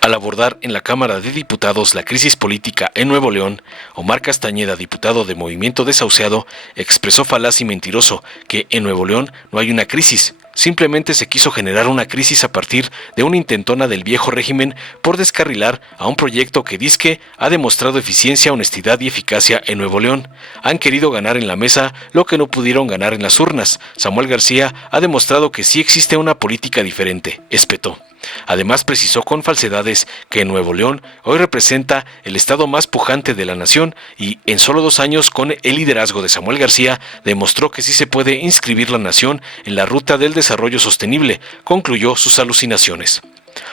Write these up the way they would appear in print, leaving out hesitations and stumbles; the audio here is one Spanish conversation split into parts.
Al abordar en la Cámara de Diputados la crisis política en Nuevo León, Omar Castañeda, diputado de Movimiento Desahuciado, expresó falaz y mentiroso que en Nuevo León no hay una crisis. Simplemente se quiso generar una crisis a partir de una intentona del viejo régimen por descarrilar a un proyecto que dizque ha demostrado eficiencia, honestidad y eficacia en Nuevo León. Han querido ganar en la mesa lo que no pudieron ganar en las urnas. Samuel García ha demostrado que sí existe una política diferente, espetó. Además precisó con falsedades que Nuevo León hoy representa el estado más pujante de la nación y en solo 2 años con el liderazgo de Samuel García demostró que sí se puede inscribir la nación en la ruta del desarrollo sostenible, concluyó sus alucinaciones.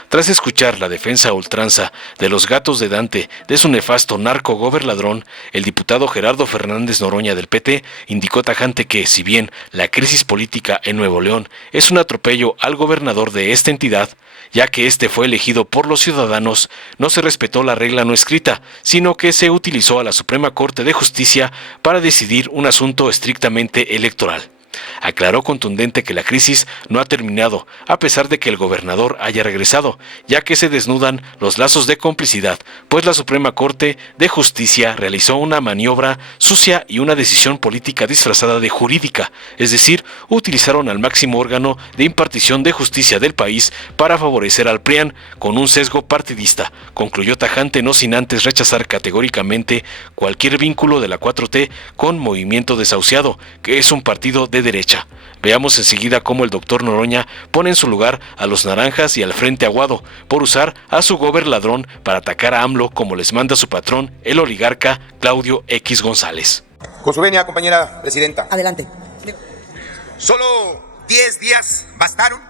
Tras escuchar la defensa a ultranza de los gatos de Dante de su nefasto narco-gobernadrón, el diputado Gerardo Fernández Noroña del PT indicó tajante que, si bien la crisis política en Nuevo León es un atropello al gobernador de esta entidad, ya que éste fue elegido por los ciudadanos, no se respetó la regla no escrita, sino que se utilizó a la Suprema Corte de Justicia para decidir un asunto estrictamente electoral. Aclaró contundente que la crisis no ha terminado, a pesar de que el gobernador haya regresado, ya que se desnudan los lazos de complicidad, pues la Suprema Corte de Justicia realizó una maniobra sucia y una decisión política disfrazada de jurídica, es decir, utilizaron al máximo órgano de impartición de justicia del país para favorecer al PRIAN con un sesgo partidista, concluyó tajante no sin antes rechazar categóricamente cualquier vínculo de la 4T con Movimiento Desahuciado, que es un partido de derecha. Veamos enseguida cómo el doctor Noroña pone en su lugar a los naranjas y al Frente Aguado por usar a su gobernadrón para atacar a AMLO como les manda su patrón, el oligarca Claudio X González. Con su venia, compañera presidenta. Adelante. Solo 10 días bastaron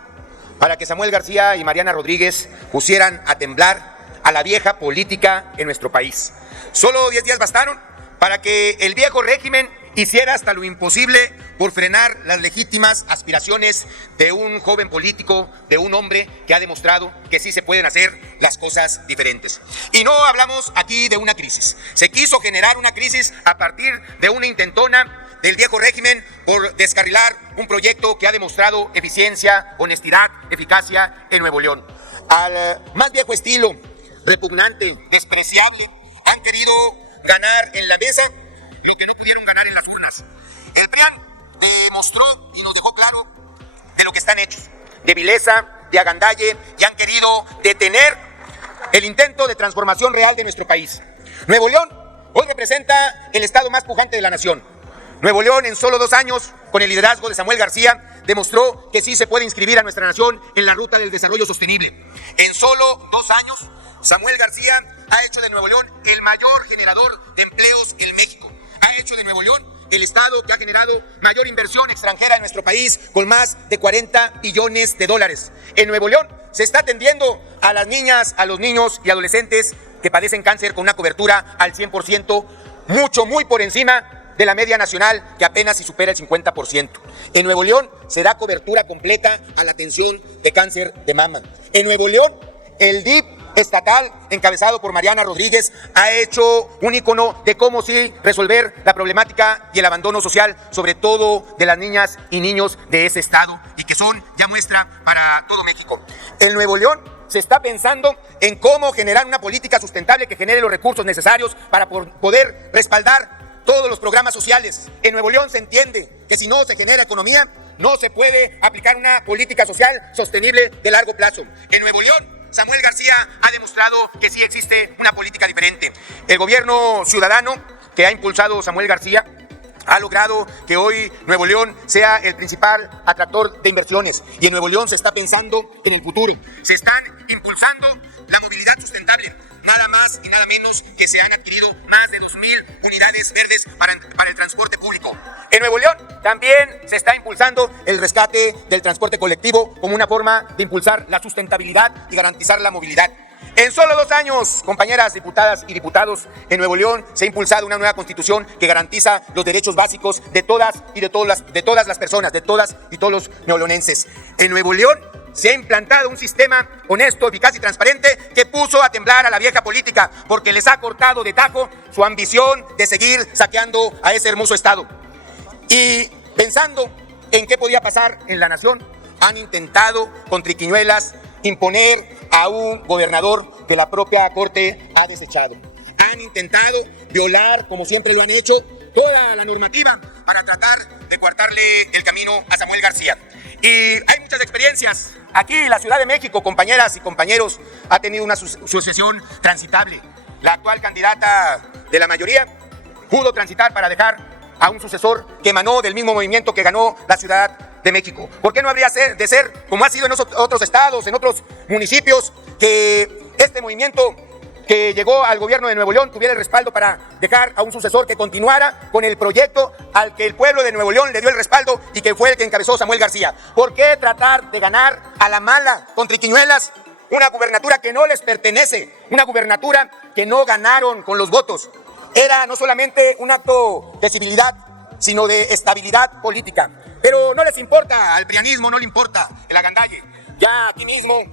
para que Samuel García y Mariana Rodríguez pusieran a temblar a la vieja política en nuestro país. Solo 10 días bastaron para que el viejo régimen hiciera hasta lo imposible por frenar las legítimas aspiraciones de un joven político, de un hombre que ha demostrado que sí se pueden hacer las cosas diferentes. Y no hablamos aquí de una crisis. Se quiso generar una crisis a partir de una intentona del viejo régimen por descarrilar un proyecto que ha demostrado eficiencia, honestidad, eficacia en Nuevo León. Al más viejo estilo, repugnante, despreciable, han querido ganar en la mesa lo que no pudieron ganar en las urnas. El PRIAN demostró y nos dejó claro de lo que están hechos, de vileza, de agandalle, y han querido detener el intento de transformación real de nuestro país. Nuevo León hoy representa el estado más pujante de la nación. Nuevo León en solo 2 años, con el liderazgo de Samuel García, demostró que sí se puede inscribir a nuestra nación en la ruta del desarrollo sostenible. En solo 2 años, Samuel García ha hecho de Nuevo León el mayor generador de empleos en México. Ha hecho de Nuevo León el estado que ha generado mayor inversión extranjera en nuestro país, con más de 40 billones de dólares. En Nuevo León se está atendiendo a las niñas, a los niños y adolescentes que padecen cáncer con una cobertura al 100%, muy por encima de la media nacional, que apenas si supera el 50%. En Nuevo León se da cobertura completa a la atención de cáncer de mama. En Nuevo León, el DIF estatal, encabezado por Mariana Rodríguez, ha hecho un ícono de cómo sí resolver la problemática y el abandono social, sobre todo de las niñas y niños de ese estado, y que son ya muestra para todo México. En Nuevo León se está pensando en cómo generar una política sustentable que genere los recursos necesarios para poder respaldar todos los programas sociales. En Nuevo León se entiende que si no se genera economía, no se puede aplicar una política social sostenible de largo plazo. En Nuevo León, Samuel García ha demostrado que sí existe una política diferente. El gobierno ciudadano que ha impulsado Samuel García ha logrado que hoy Nuevo León sea el principal atractor de inversiones. Y en Nuevo León se está pensando en el futuro. Se están impulsando la movilidad sustentable. Nada más y nada menos que se han adquirido más de 2,000 unidades verdes para el transporte público. En Nuevo León también se está impulsando el rescate del transporte colectivo como una forma de impulsar la sustentabilidad y garantizar la movilidad. En solo 2 años, compañeras diputadas y diputados, en Nuevo León se ha impulsado una nueva constitución que garantiza los derechos básicos de todas las personas, de todas y todos los neoloneses. En Nuevo León se ha implantado un sistema honesto, eficaz y transparente que puso a temblar a la vieja política, porque les ha cortado de tajo su ambición de seguir saqueando a ese hermoso estado. Y pensando en qué podía pasar en la nación, han intentado con triquiñuelas imponer a un gobernador que la propia Corte ha desechado. Han intentado violar, como siempre lo han hecho, toda la normativa para tratar de coartarle el camino a Samuel García. Y hay muchas experiencias. Aquí la Ciudad de México, compañeras y compañeros, ha tenido una sucesión transitable. La actual candidata de la mayoría pudo transitar para dejar a un sucesor que emanó del mismo movimiento que ganó la Ciudad de México. ¿Por qué no habría de ser, como ha sido en otros estados, en otros municipios, que este movimiento que llegó al gobierno de Nuevo León tuviera el respaldo para dejar a un sucesor que continuara con el proyecto al que el pueblo de Nuevo León le dio el respaldo y que fue el que encabezó Samuel García? ¿Por qué tratar de ganar a la mala, con triquiñuelas, una gubernatura que no les pertenece, una gubernatura que no ganaron con los votos? Era no solamente un acto de civilidad, sino de estabilidad política. Pero no les importa, al prianismo no le importa el agandalle. Ya aquí mismo,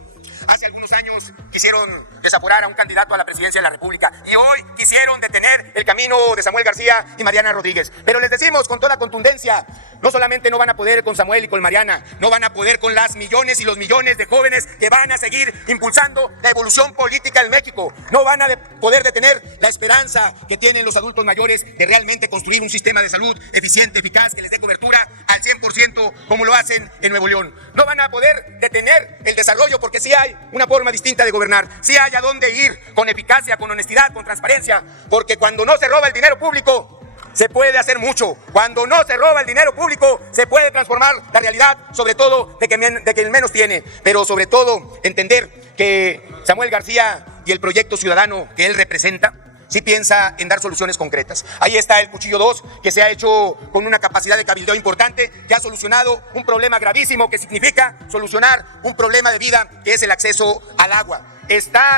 hace algunos años, quisieron desaforar a un candidato a la presidencia de la República y hoy quisieron detener el camino de Samuel García y Mariana Rodríguez. Pero les decimos con toda contundencia, no solamente no van a poder con Samuel y con Mariana, no van a poder con las millones y los millones de jóvenes que van a seguir impulsando la evolución política en México. No van a poder detener la esperanza que tienen los adultos mayores de realmente construir un sistema de salud eficiente, eficaz, que les dé cobertura al 100% como lo hacen en Nuevo León. No van a poder detener el desarrollo porque sí hay una forma distinta de gobernar, sí hay a dónde ir con eficacia, con honestidad, con transparencia, porque cuando no se roba el dinero público, se puede hacer mucho. Cuando no se roba el dinero público, se puede transformar la realidad, sobre todo de que el menos tiene, pero sobre todo entender que Samuel García y el proyecto ciudadano que él representa, sí piensa en dar soluciones concretas. Ahí está el Cuchillo 2, que se ha hecho con una capacidad de cabildeo importante, que ha solucionado un problema gravísimo que significa solucionar un problema de vida, que es el acceso al agua.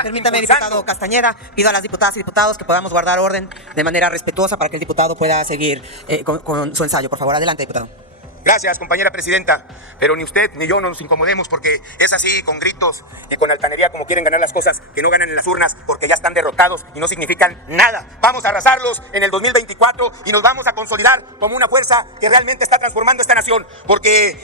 Permítame, diputado Castañeda, pido a las diputadas y diputados que podamos guardar orden de manera respetuosa para que el diputado pueda seguir con su ensayo. Por favor, adelante, diputado. Gracias, compañera presidenta, pero ni usted ni yo no nos incomodemos porque es así, con gritos y con altanería como quieren ganar las cosas que no ganan en las urnas porque ya están derrotados y no significan nada. Vamos a arrasarlos en el 2024 y nos vamos a consolidar como una fuerza que realmente está transformando esta nación, porque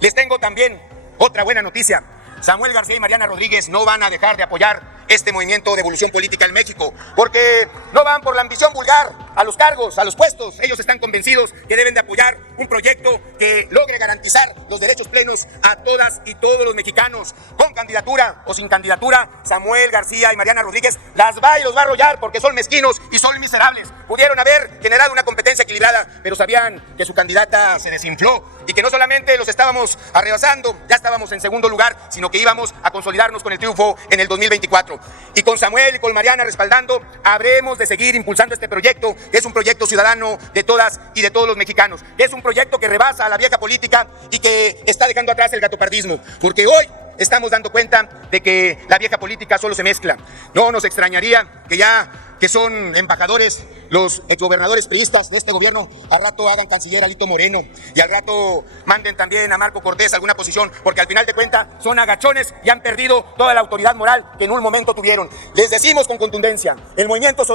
les tengo también otra buena noticia. Samuel García y Mariana Rodríguez no van a dejar de apoyar este movimiento de evolución política en México, porque no van por la ambición vulgar a los cargos, a los puestos. Ellos están convencidos que deben de apoyar un proyecto que logre garantizar los derechos plenos a todas y todos los mexicanos. Con candidatura o sin candidatura, Samuel García y Mariana Rodríguez las va y los va a arrollar porque son mezquinos y son miserables. Pudieron haber generado una competencia equilibrada, pero sabían que su candidata se desinfló y que no solamente los estábamos arrebasando, ya estábamos en segundo lugar, sino que íbamos a consolidarnos con el triunfo en el 2024. Y con Samuel y con Mariana respaldando, habremos de seguir impulsando este proyecto, que es un proyecto ciudadano de todas y de todos los mexicanos, que es un proyecto que rebasa a la vieja política y que está dejando atrás el gatopardismo, porque hoy estamos dando cuenta de que la vieja política solo se mezcla. No nos extrañaría que son embajadores los exgobernadores priistas de este gobierno, al rato hagan canciller a Lito Moreno y al rato manden también a Marco Cortés a alguna posición, porque al final de cuentas son agachones y han perdido toda la autoridad moral que en un momento tuvieron. Les decimos con contundencia, el movimiento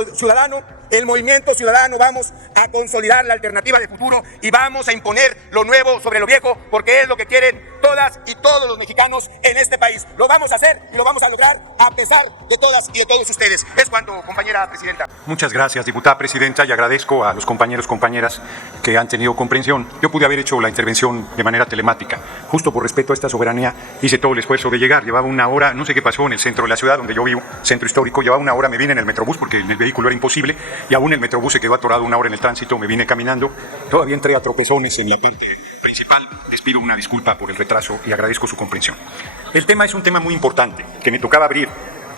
ciudadano vamos a consolidar la alternativa de futuro y vamos a imponer lo nuevo sobre lo viejo, porque es lo que quieren todas y todos los mexicanos en este país. Lo vamos a hacer y lo vamos a lograr a pesar de todas y de todos ustedes. Es cuando, compañera presidenta. Muchas gracias, diputada presidenta, y agradezco a los compañeros, compañeras que han tenido comprensión. Yo pude haber hecho la intervención de manera telemática. Justo por respeto a esta soberanía, hice todo el esfuerzo de llegar. Llevaba una hora, no sé qué pasó en el centro de la ciudad donde yo vivo, centro histórico, llevaba una hora, me vine en el metrobús porque el vehículo era imposible, y aún el metrobús se quedó atorado una hora en el tránsito, me vine caminando. Todavía entré a tropezones en la parte principal. Les pido una disculpa por el retraso y agradezco su comprensión. El tema es un tema muy importante, que me tocaba abrir,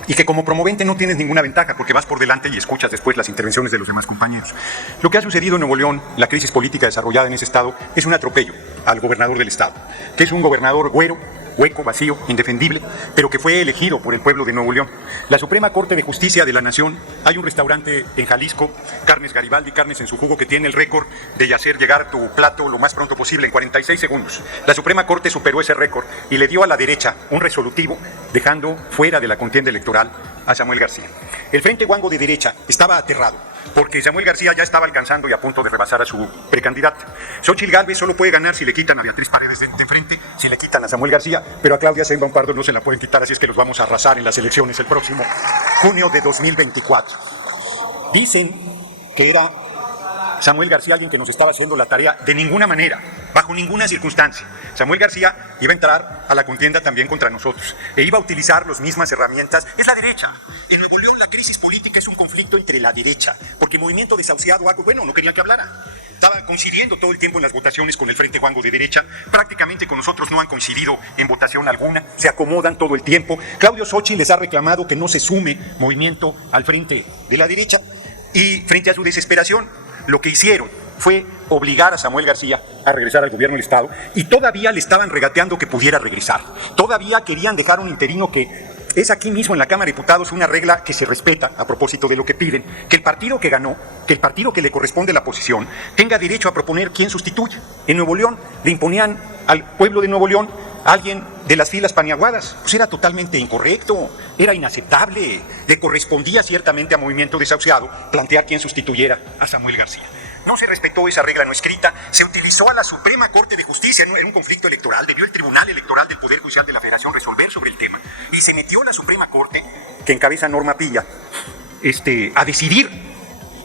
y que como promovente no tienes ninguna ventaja porque vas por delante y escuchas después las intervenciones de los demás compañeros. Lo que ha sucedido en Nuevo León, la crisis política desarrollada en ese estado, es un atropello al gobernador del estado, que es un gobernador güero, hueco, vacío, indefendible, pero que fue elegido por el pueblo de Nuevo León. La Suprema Corte de Justicia de la Nación, hay un restaurante en Jalisco, Carnes Garibaldi, Carnes en su Jugo, que tiene el récord de hacer llegar tu plato lo más pronto posible en 46 segundos. La Suprema Corte superó ese récord y le dio a la derecha un resolutivo, dejando fuera de la contienda electoral a Samuel García. El Frente Guango de derecha estaba aterrado porque Samuel García ya estaba alcanzando y a punto de rebasar a su precandidata. Xóchitl Gálvez solo puede ganar si le quitan a Beatriz Paredes de enfrente, si le quitan a Samuel García, pero a Claudia Sheinbaum Pardo no se la pueden quitar, así es que los vamos a arrasar en las elecciones el próximo junio de 2024. Dicen que era Samuel García alguien que nos estaba haciendo la tarea. De ninguna manera, bajo ninguna circunstancia. Samuel García iba a entrar a la contienda también contra nosotros e iba a utilizar las mismas herramientas. Es la derecha. En Nuevo León la crisis política es un conflicto entre la derecha, porque Movimiento Desahuciado, no querían que hablara. Estaba coincidiendo todo el tiempo en las votaciones con el Frente Guango de derecha. Prácticamente con nosotros no han coincidido en votación alguna. Se acomodan todo el tiempo. Claudio Xóchitl les ha reclamado que no se sume Movimiento al frente de la derecha. Y frente a su desesperación, lo que hicieron fue obligar a Samuel García a regresar al gobierno del Estado, y todavía le estaban regateando que pudiera regresar. Todavía querían dejar un interino que es aquí mismo en la Cámara de Diputados una regla que se respeta a propósito de lo que piden, que el partido que ganó, que el partido que le corresponde la posición, tenga derecho a proponer quién sustituya. En Nuevo León le imponían al pueblo de Nuevo León a alguien de las filas paniaguadas. Pues era totalmente incorrecto, era inaceptable. Le correspondía ciertamente a Movimiento Desahuciado plantear quién sustituyera a Samuel García. No se respetó esa regla no escrita, se utilizó a la Suprema Corte de Justicia en un conflicto electoral, debió el Tribunal Electoral del Poder Judicial de la Federación resolver sobre el tema, y se metió la Suprema Corte, que encabeza Norma Pilla, a decidir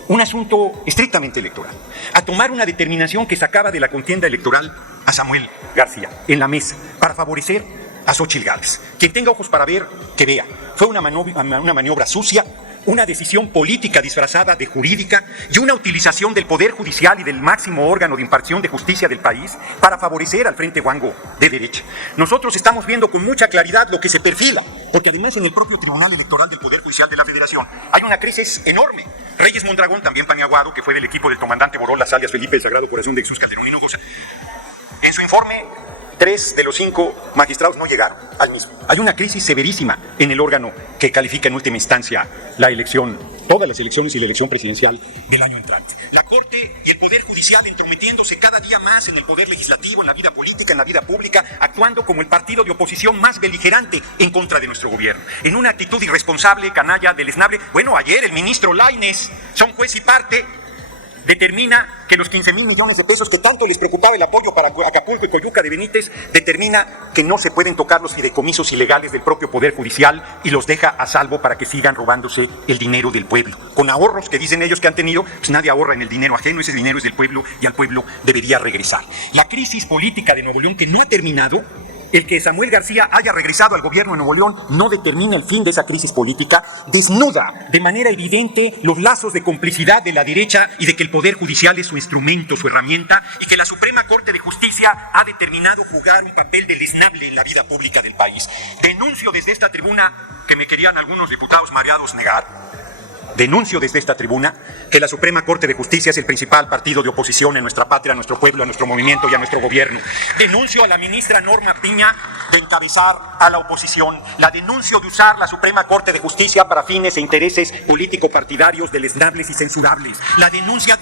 un asunto estrictamente electoral, a tomar una determinación que sacaba de la contienda electoral a Samuel García en la mesa, para favorecer a Xóchitl Gálvez. Quien tenga ojos para ver, que vea. Fue una maniobra sucia, una decisión política disfrazada de jurídica y una utilización del Poder Judicial y del máximo órgano de impartición de justicia del país para favorecer al Frente Guango de derecha. Nosotros estamos viendo con mucha claridad lo que se perfila, porque además en el propio Tribunal Electoral del Poder Judicial de la Federación hay una crisis enorme. Reyes Mondragón, también paniaguado, que fue del equipo del comandante Borolas, alias Felipe el Sagrado Corazón de Jesús Calderón Hinojosa, en su informe, 3 de los 5 magistrados no llegaron al mismo. Hay una crisis severísima en el órgano que califica en última instancia la elección, todas las elecciones y la elección presidencial del año entrante. La Corte y el Poder Judicial entrometiéndose cada día más en el poder legislativo, en la vida política, en la vida pública, actuando como el partido de oposición más beligerante en contra de nuestro gobierno. En una actitud irresponsable, canalla, deleznable. Bueno, ayer el ministro Lainez, son juez y parte, determina que los 15,000 millones de pesos que tanto les preocupaba el apoyo para Acapulco y Coyuca de Benítez, determina que no se pueden tocar los fideicomisos ilegales del propio Poder Judicial y los deja a salvo para que sigan robándose el dinero del pueblo. Con ahorros que dicen ellos que han tenido, pues nadie ahorra en el dinero ajeno, ese dinero es del pueblo y al pueblo debería regresar. La crisis política de Nuevo León, que no ha terminado, el que Samuel García haya regresado al gobierno de Nuevo León no determina el fin de esa crisis política, desnuda de manera evidente los lazos de complicidad de la derecha y de que el Poder Judicial es su instrumento, su herramienta, y que la Suprema Corte de Justicia ha determinado jugar un papel deleznable en la vida pública del país. Denuncio desde esta tribuna, que me querían algunos diputados mareados negar, denuncio desde esta tribuna que la Suprema Corte de Justicia es el principal partido de oposición en nuestra patria, a nuestro pueblo, a nuestro movimiento y a nuestro gobierno. Denuncio a la ministra Norma Piña de encabezar a la oposición. La denuncio de usar la Suprema Corte de Justicia para fines e intereses político-partidarios deleznables y censurables. La denuncio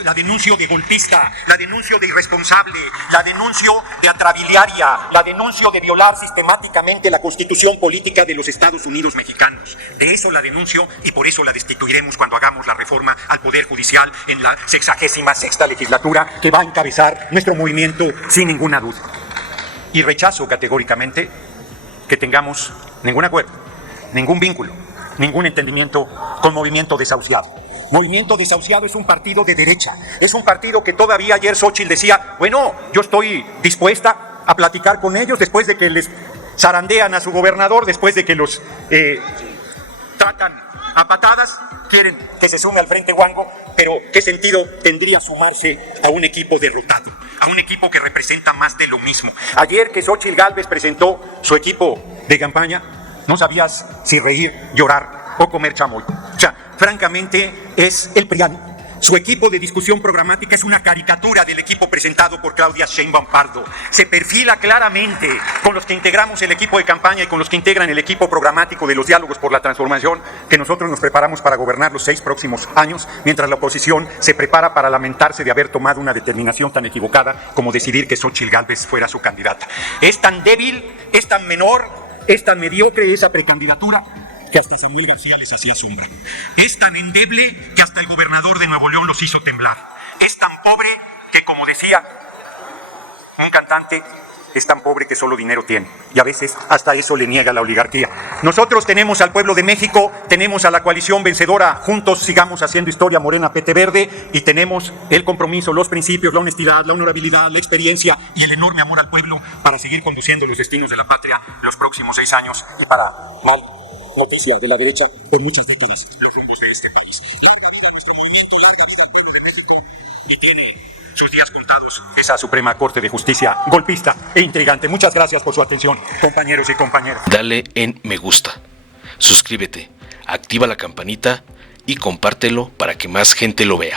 de golpista, la denuncio de irresponsable, la denuncio de atrabiliaria, la denuncio de violar sistemáticamente la Constitución política de los Estados Unidos mexicanos. De eso la denuncio y por eso la destituiremos cuando hagamos la reforma al Poder Judicial en la 66ª legislatura que va a encabezar nuestro movimiento sin ninguna duda. Y rechazo categóricamente que tengamos ningún acuerdo, ningún vínculo, ningún entendimiento con Movimiento Desahuciado. Movimiento Desahuciado es un partido de derecha, es un partido que todavía ayer Xóchitl decía, bueno, yo estoy dispuesta a platicar con ellos después de que les zarandean a su gobernador, después de que los tratan a patadas, quieren que se sume al Frente Guango, pero ¿qué sentido tendría sumarse a un equipo derrotado? A un equipo que representa más de lo mismo. Ayer que Xóchitl Gálvez presentó su equipo de campaña, no sabías si reír, llorar o comer chamoy. O sea, francamente es el PRIAN. Su equipo de discusión programática es una caricatura del equipo presentado por Claudia Sheinbaum Pardo. Se perfila claramente con los que integramos el equipo de campaña y con los que integran el equipo programático de los diálogos por la transformación, que nosotros nos preparamos para gobernar los 6 próximos años, mientras la oposición se prepara para lamentarse de haber tomado una determinación tan equivocada como decidir que Xóchitl Gálvez fuera su candidata. Es tan débil, es tan menor, es tan mediocre esa precandidatura que hasta Samuel García les hacía sombra. Es tan endeble que hasta el gobernador de Nuevo León los hizo temblar. Es tan pobre que, como decía un cantante, es tan pobre que solo dinero tiene. Y a veces hasta eso le niega la oligarquía. Nosotros tenemos al pueblo de México, tenemos a la coalición vencedora. Juntos sigamos haciendo historia, Morena, PT Verde. Y tenemos el compromiso, los principios, la honestidad, la honorabilidad, la experiencia y el enorme amor al pueblo para seguir conduciendo los destinos de la patria los próximos 6 años. Y para mal noticia de la derecha, por muchas décadas, los rumbos de este país. Larga vida a nuestro movimiento, larga vida al pueblo de México. Y tiene sus días contados esa Suprema Corte de Justicia golpista e intrigante. Muchas gracias por su atención, compañeros y compañeras. Dale en me gusta, suscríbete, activa la campanita y compártelo para que más gente lo vea.